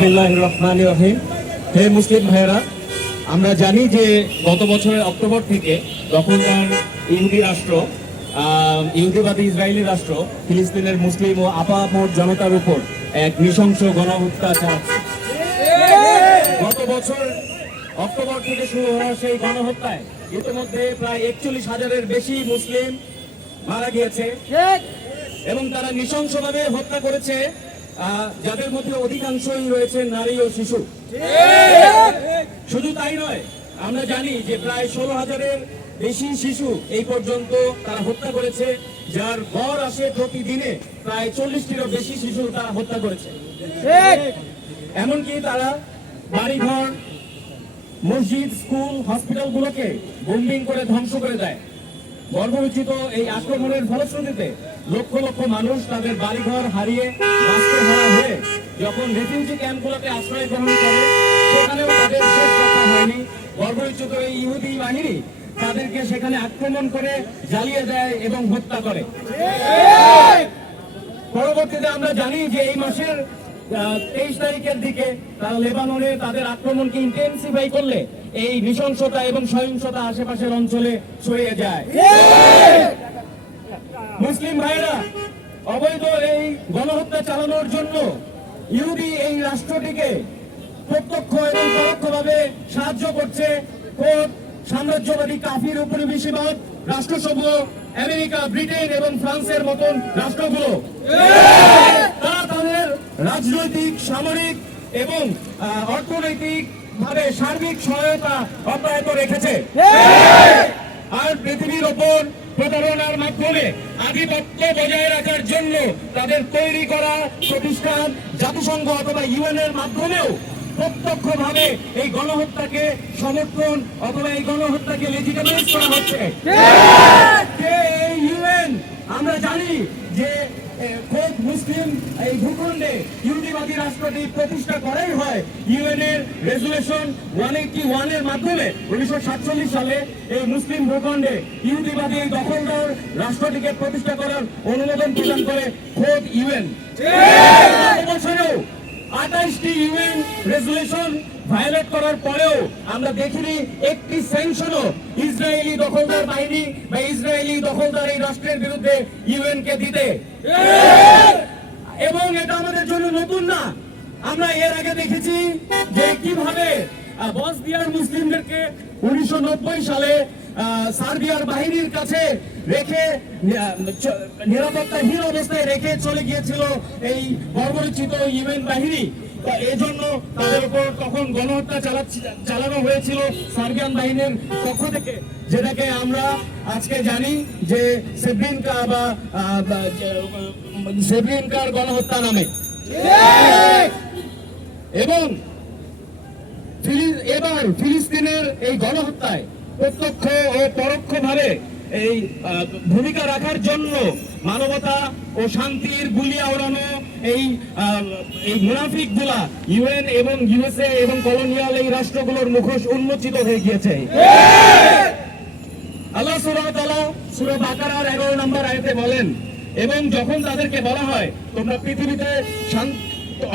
বিসমিল্লাহির রহমানির রহিম। হে মুসলিম ভাইয়েরা, আমরা জানি যে গত বছরের অক্টোবর থেকে তখনকার ইহুদি রাষ্ট্র, ইহুদিবাদী ইসরায়েলি রাষ্ট্র ফিলিস্তিনের মুসলিম ও আপামর জনতার উপর এক নৃশংস গণহত্যা চালাচ্ছে। গত বছর অক্টোবর থেকে শুরু হওয়া সেই গণহত্যায় ইতিমধ্যে প্রায় 41,000-এর বেশি মুসলিম মারা গিয়েছে এবং তারা নৃশংসভাবে হত্যা করেছে, যাদের মধ্যে অধিকাংশই রয়েছে নারী ও শিশু। শুধু তাই নয়, আমরা জানি যে প্রায় 16,000-এর বেশি শিশু এই পর্যন্ত তারা হত্যা করেছে, যার গড় আসে প্রতিদিনে প্রায় 40টিরও বেশি শিশু তারা হত্যা করেছে। এমনকি তারা বাড়িঘর, মসজিদ, স্কুল, হসপিটালগুলোকে বোম্বিং করে ধ্বংস করে দেয়। বর্বরোচিত এই আক্রমণের ফলশ্রুতিতে লক্ষ লক্ষ মানুষ তাদের বাড়িঘর হারিয়ে বাস্তুহারা হয়ে যখন রেফিউজি ক্যাম্পগুলোতে আশ্রয় গ্রহণ করে, সেখানেও তাদের শেষ রক্ষা হয়নি। বর্বরোচিত এই ইহুদি বাহিনী তাদেরকে সেখানে আক্রমণ করে জ্বালিয়ে দেয় এবং হত্যা করে। পরবর্তীতে আমরা জানি যে এই মাসের 23 তারিখের দিকে তারা লেবাননে তাদের আক্রমণকে ইন্টেন্সিফাই করলে এই নৃশংসতা এবং সহিংসতা আশেপাশের অঞ্চলে ছড়িয়ে যায়। মুসলিম ভাইরা, অবৈধ এই গণহত্যা চালানোর জন্য ইহুদি এই রাষ্ট্রটিকে প্রত্যক্ষ এবং পরোক্ষভাবে সাহায্য করছে সাম্রাজ্যবাদী কাফির উপনিবেশবাদ রাষ্ট্রসমূহ, আমেরিকা, ব্রিটেন এবং ফ্রান্সের মতন রাষ্ট্রগুলো। তারা তাদের রাজনৈতিক, সামরিক এবং অর্থনৈতিক ভাবে সার্বিক সহায়তা অব্যাহত রেখেছে। আর পৃথিবীর ওপর প্রতারণার মাধ্যমে আধিপত্য বজায় রাখার জন্য তাদের তৈরি করা প্রতিষ্ঠান জাতিসংঘ অথবা ইউএন এর মাধ্যমেও প্রত্যক্ষভাবে এই গণহত্যাকে সমর্থন অথবা এই গণহত্যাকে লেজিটিমাইজ করা হচ্ছে। এই ইউএন, আমরা জানি যে খোদ মুসলিম এই ভূখণ্ডে ইহুদিবাদী রাষ্ট্রটি প্রতিষ্ঠা করাই হয় ইউএন এর রেজুলেশন 181 এর মাধ্যমে। 1947 সালে এই মুসলিম ভূখণ্ডে ইহুদিবাদী এই দখলদার রাষ্ট্রটিকে প্রতিষ্ঠা করার অনুমোদন প্রদান করে খোদ ইউএন। বছরেও 28টি ইউএন রেজুলেশন ভায়োলেট করার পরেও আমরা দেখিনি একটি স্যাংশনও ইসরায়েলি দখলদার বাহিনী বা ইসরায়েলি দখলদার এই রাষ্ট্রের বিরুদ্ধে ইউএন কে দিতে। এবং এটা আমাদের জন্য নতুন না, আমরা এর আগে দেখেছি যে কিভাবে বসনিয়ার মুসলিমদেরকে 1990 সালে সার্বিয়ার বাহিনীর কাছে রেখে নিরাপত্তাহীন অবস্থায় রেখে চলে গিয়েছিল এই বর্বরোচিত ইউএন বাহিনী। এজন্য তাদের উপর তখন গণহত্যা চালানো হয়েছিল সার্বিয়ান বাহিনীর পক্ষ থেকে, যেটাকে আমরা আজকে জানি যে সেব্রিনকা বা সেব্রিনকার গণহত্যা নামে। এবং এবার ফিলিস্তিনের এই গণহত্যায় প্রত্যক্ষ ও পরোক্ষভাবে এই ভূমিকা রাখার জন্য মানবতা ও শান্তির গুলিয়া ওড়ানো এই মুনাফিক গুলা ইউএন এবং ইউএসএ এবং কলোনিয়াল এই রাষ্ট্রগুলোর মুখোশ উন্মোচিত হয়ে গিয়েছে। আল্লাহ সুবহানাহু ওয়া তাআলা সূরা বাকারার 11 নম্বর আয়াতে বলেন, এবং যখন তাদেরকে বলা হয় তোমরা পৃথিবীতে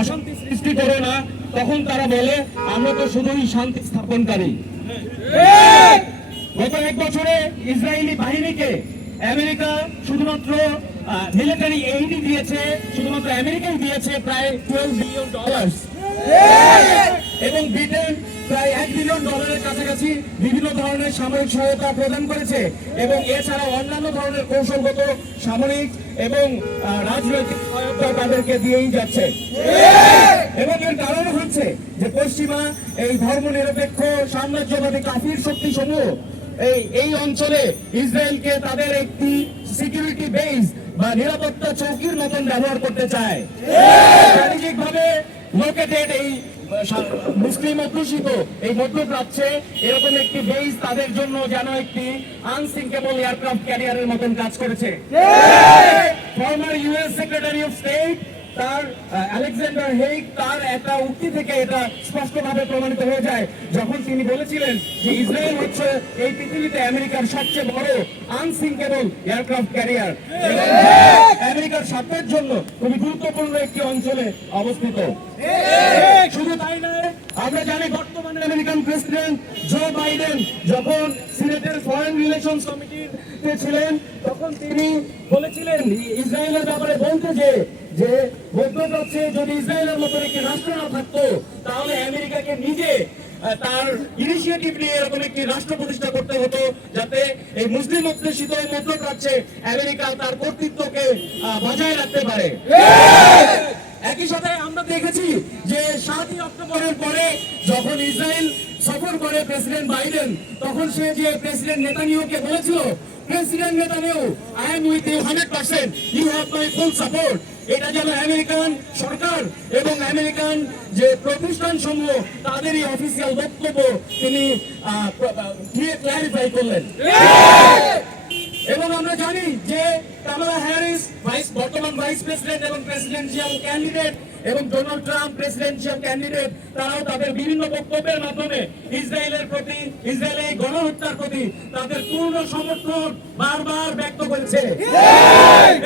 অশান্তি সৃষ্টি করো না, তখন তারা বলে আমরা তো শুধুই শান্তি স্থাপনকারী। গত 1 বছরে ইসরায়েলি বাহিনীকে আমেরিকা শুধুমাত্র মিলিটারি এইডই দিয়েছে, শুধুমাত্র আমেরিকাই দিয়েছে প্রায় $12 বিলিয়ন, এবং ব্রিটেন প্রায় $1 বিলিয়ন কাছাকাছি বিভিন্ন ধরনের সামরিক সহায়তা প্রদান করেছে, এবং এছাড়া অন্যান্য ধরনের কৌশলগত সামরিক এবং রাজনৈতিক সহায়তা তাদেরকে দিয়েই যাচ্ছে। এবং এর কারণ হচ্ছে যে পশ্চিমা এই ধর্মনিরপেক্ষ সাম্রাজ্যবাদী কাফির শক্তি সমূহ এই অঞ্চলে ইসরায়েলকে তাদের একটি সিকিউরিটি বেস বা নিরাপত্তা চৌকির মতন ব্যবহার করতে চায়। স্ট্র্যাটেজিক ভাবে লোকেটেড এই মুসলিম অধ্যুষিত এই মধ্যপ্রাচ্যে এরকম একটি বেস তাদের জন্য যেন একটি আনসিঙ্কেবল এয়ারক্রাফট ক্যারিয়ারের মতন কাজ করেছে। Former US secretary of state তার আলেকজান্ডার হেইগ তার একটা উক্তি থেকে এটা স্পষ্টভাবে প্রমাণিত হয়ে যায়, যখন তিনি বলেছিলেন যে ইসরায়েল হচ্ছে এই পৃথিবীতে আমেরিকার সবচেয়ে বড় আনসিঙ্কেবল এয়ারক্রাফট ক্যারিয়ার, আমেরিকার স্বার্থের জন্য খুবই গুরুত্বপূর্ণ একটি অঞ্চলে অবস্থিত। প্রেসিডেন্ট জো বাইডেন যখন সিনেটের ফরেন রিলেশনস কমিটিতে ছিলেন, তখন তিনি বলেছিলেন ইসরায়েলের ব্যাপারে বলতে যে মধ্যপ্রাচ্যে যদি ইসরায়েলের মতো একটি রাষ্ট্র না থাকতো, তাহলে আমেরিকাকে নিজে তার ইনিশিয়েটিভ নিয়ে এরকম একটি রাষ্ট্র প্রতিষ্ঠা করতে হতো, যাতে এই মুসলিম অধ্যুষিত মধ্যপ্রাচ্যে আমেরিকা তার কর্তৃত্বকে বজায় রাখতে পারে। একই সাথে আমরা দেখেছি যে 7ই অক্টোবরের পরে যখন ইসরায়েল সফর করে প্রেসিডেন্ট বাইডেন, তখন সে যে প্রেসিডেন্ট নেতানিয়াহুকে বলেছিল, প্রেসিডেন্ট নেতানিয়াহু, I am with you 100%, you have my full support. এটা যেন আমেরিকান সরকার এবং আমেরিকান যে প্রতিষ্ঠান সমূহ তাদেরই অফিসিয়াল বক্তব্য তিনি ক্লারিফাই করলেন। এবং আমরা জানি যে কামালা হ্যারিস বর্তমান ভাইস প্রেসিডেন্ট এবং প্রেসিডেন্সিয়াল ক্যান্ডিডেট, এবং ডোনাল্ড ট্রাম্প প্রেসিডেন্সিয়াল ক্যান্ডিডেট, তারাও তাদের বিভিন্ন বক্তব্যের মাধ্যমে ইসরায়েলের প্রতি, ইসরায়েলের গণহত্যার প্রতি তাদের পূর্ণ সমর্থন বারবার ব্যক্ত করেছে।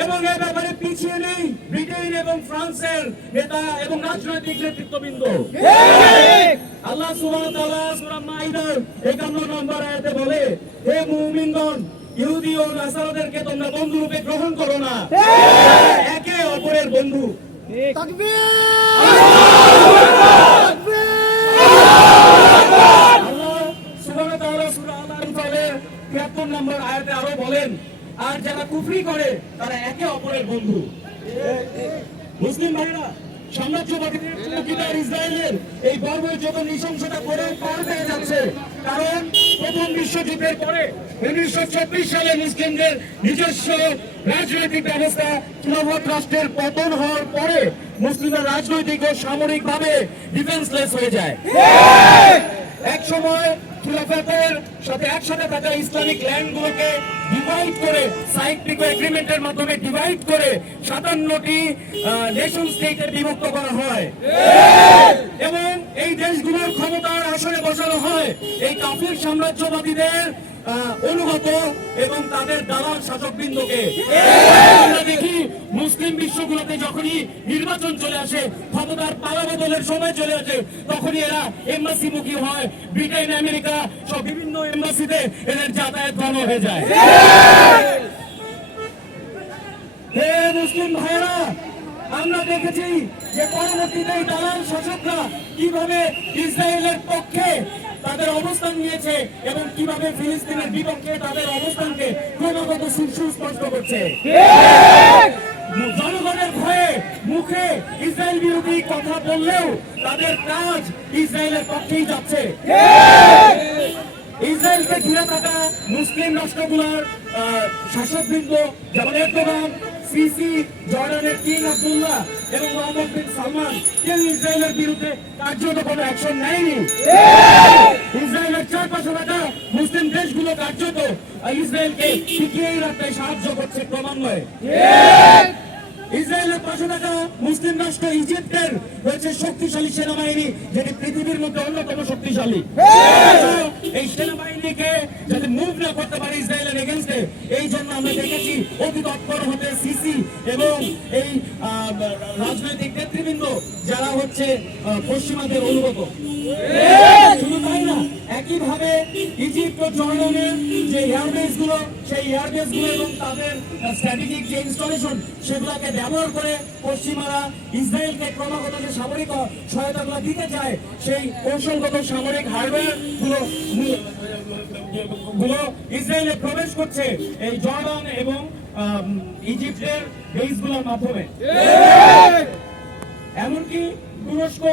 এবং এ ব্যাপারে পিছিয়ে নেই ব্রিটেন এবং ফ্রান্সের নেতা এবং রাজনৈতিক নেতৃত্ববৃন্দ। আল্লাহ সুবহানাহু ওয়া তাআলা সূরা মাইদার 51 নম্বর আয়াতে বলে, হে মুমিনগণ, ইহুদি ও নাসারাদেরকে তোমরা বন্ধু রূপে গ্রহণ করো না, একে অপরের বন্ধু। আল্লাহ সুবহানাহু ওয়া তাআলা সূরা আল-আনফালের 73 নম্বর আয়াতে আরো বলেন, আর যারা কুফরি করে তারা একে অপরের বন্ধু। মুসলিম ভাইরা, সাম্রাজ্যবাদীদের চৌকিদার ইসরায়েলের এই বর্বরোচিত নৃশংসতা করে পার পেয়ে যাচ্ছে। কারণ প্রথম বিশ্বযুদ্ধের পরে 1926 সালে মুসলিমদের নিজস্ব রাজনৈতিক ব্যবস্থা খিলাফত রাষ্ট্রের পতন হওয়ার পরে মুসলিমরা রাজনৈতিক ও সামরিক ভাবে ডিফেন্সলেস হয়ে যায়। এক সময় খিলাফতের সাথে একসাথে থাকা ইসলামিক ল্যান্ডগুলোকে ডিভাইড করে, সাইক্লিক এগ্রিমেন্টের মাধ্যমে ডিভাইড করে 57টি নেশন স্টেটে বিভক্ত করা হয় এবং এই দেশগুলোর ক্ষমতার আসনে বসানো হয় এই কাফির সাম্রাজ্যবাদীদের অনুগত এবং তাদের দালাল শাসকবৃন্দকে। আমরা দেখি মুসলিম বিশ্বগুলোতে যখনই নির্বাচন চলে আসে, ক্ষমতার পালাবদলের সময় চলে আসে, তখনই এরা এম্বাসিমুখী হয়। ব্রিটেন, আমেরিকা সব বিভিন্ন এম্বাসিতে এদের যাতায়াত বন্ধ হয়ে যায়। হে মুসলিম ভাইরা, আমরা দেখেছি যে পরবর্তীতে দালাল শাসকরা কিভাবে ইসরায়েলের পক্ষে তাদের অবস্থান নিয়েছে এবং কিভাবে ফিলিস্তিনের বিপক্ষে তাদের অবস্থানকে ক্রমাগত সুস্পষ্ট করছে। জনগণের ভয়ে মুখে ইসরায়েল বিরোধী কথা বললেও তাদের কাজ ইসরায়েলের পক্ষেই যাচ্ছে। ইসরায়েলকে ঘিরে থাকা মুসলিম রাষ্ট্রগুলোর শাসকবৃন্দ যেমন এরদোগান, সিসি, জর্ডানের কিং আব্দুল্লাহ এবং মোহাম্মদ বিন সালমান কেউ ইসরায়েলের বিরুদ্ধে কার্যত কোনো অ্যাকশন নেয়নি। ইসরায়েলের চারপাশে থাকা মুসলিম দেশগুলো কার্যত ইসরায়েলকে টিকিয়েই রাখতে সাহায্য করছে ক্রমান্বয়ে। ইসরায়েলের পাশে থাকা মুসলিম রাষ্ট্র ইজিপ্টের রয়েছে শক্তিশালী সেনাবাহিনী, যেটি পৃথিবীর মধ্যে অন্যতম শক্তিশালী। এই সেনাবাহিনীকে যদি মুভ না করতে পারে ইসরায়েলের এগেইনস্টে, এই জন্য আমরা দেখেছি অতি তৎপর হতে সিসি এবং এই রাজনৈতিক নেতৃবৃন্দ যারা হচ্ছে পশ্চিমাদের অনুগত। শুধু তাই না, একইভাবে ইজিপ্ট ও জর্ডানের যে এয়ারবেস গুলো, সেই এয়ারবেস গুলো এবং তাদের স্ট্র্যাটেজিক যে ইনস্টলেশন, সেগুলোকে ব্যবহার করে পশ্চিমারা ইসরায়েলকে ক্রমাগত যে সামরিক সহায়তাগুলো দিতে চায়, সেই কৌশলগত সামরিক হার্ডওয়্যার গুলো ইসরায়েলে প্রবেশ করছে এই জর্ডান এবং ইজিপ্টের বেসগুলোর মাধ্যমে। এমনকি তুরস্ক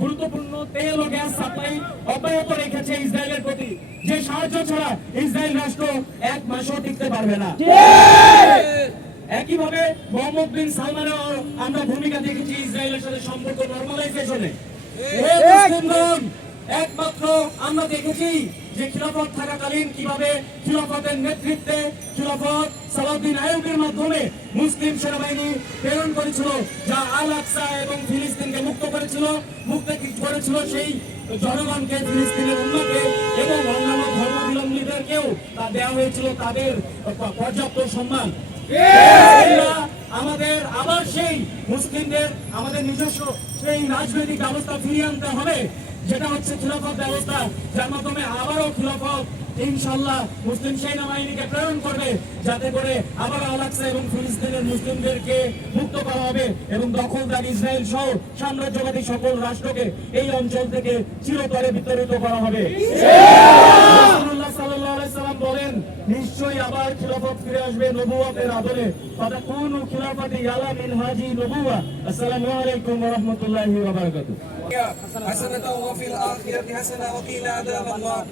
গুরুত্বপূর্ণ তেল ও গ্যাস সাপ্লাই অব্যাহত রেখেছে ইসরায়েলের প্রতি, যে সাহায্য ছাড়া ইসরায়েল রাষ্ট্র এক মাসও টিকতে পারবে না। একইভাবে মোহাম্মদ বিন সালমানের আমরা ভূমিকা দেখেছি ইসরায়েলের সাথে সম্পর্ক নরমালাইজেশনে। একমাত্র আমরা দেখেছি যে খিলাফত থাকাকালীন কিভাবে খিলাফতের নেতৃত্বে খিলাফত সালাউদ্দিন আইয়ুবের মাধ্যমে মুসলিম সেনাবাহিনী প্রেরণ করেছিল, যা আল আকসা এবং ফিলিস্তিনকে মুক্ত করেছিল সেই জনগণকে, ফিলিস্তিনের উম্মাকে এবং অন্যান্য ধর্মাবলম্বীদেরকেও তা দেওয়া হয়েছিল তাদের পর্যাপ্ত সম্মান। আমাদের আবার সেই মুসলিমদের আমাদের নিজস্ব সেই রাজনৈতিক ব্যবস্থা ফিরিয়ে আনতে হবে, যেটা হচ্ছে খিলাফত ব্যবস্থা, যার মাধ্যমে আবারও খিলাফত ইনশাআল্লাহ মুসলিম সেনাবাহিনীকে প্রেরণ করবে, যাতে করে আবার আল-আকসা এবং ফিলিস্তিনের মুসলিমদেরকে মুক্ত করা হবে এবং দখলদার ইসরায়েল সহ সাম্রাজ্যবাদী সকল রাষ্ট্রকে এই অঞ্চল থেকে চিরতরে বিতাড়িত করা হবে। রাসূলুল্লাহ সাল্লাল্লাহু আলাইহি সাল্লাম বলেন, নিশ্চয়ই আবার খিলাফত ফিরে আসবে নবুয়তের আদলে। ফাতাকুনু খিলাফাতি আলা মিনহাজি নবুওয়া। আসসালামু আলাইকুম ওয়া রাহমাতুল্লাহি ওয়া বারাকাতুহু। حسنة وفي الآخرة حسنة وقنا عذاب النار.